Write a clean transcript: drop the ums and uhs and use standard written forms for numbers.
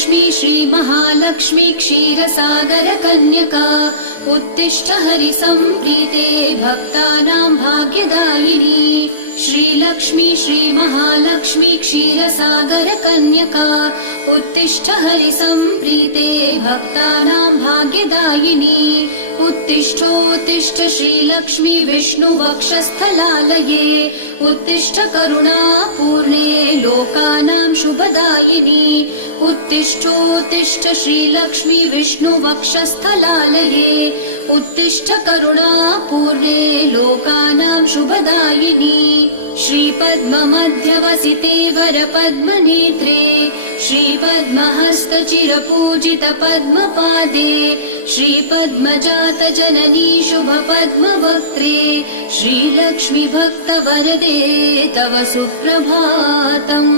श्रीलक्ष्मी श्रीमहालक्ष्मी क्षीरसागरकन्यका उत्तिष्ठ हरिसम्प्रीते भक्तानां भाग्यदायिनी। श्रीलक्ष्मी श्रीमहालक्ष्मी क्षीरसागरकन्यका उत्तिष्ठ हरिसम्प्रीते भक्तानां भाग्यदायिनी। उत्तिष्ठोत्तिष्ठ श्रीलक्ष्मी विष्णुवक्षस्थलालये उत्तिष्ठ करुणापूर्णे लोकानां शुभदायिनी। उत्तिष्ठोत्तिष्ठ श्रीलक्ष्मी विष्णुवक्षस्थलालये उत्तिष्ठ करुणापूर्णे लोकानां शुभदायिनी। श्रीपद्ममध्यवसिते वरपद्मनेत्रे श्रीपद्महस्तचिरपूजितपद्मपादे श्रीपद्मजातजननी शुभपद्मवक्त्रे श्रीलक्ष्मी भक्तवरदे तव सुप्रभातम्।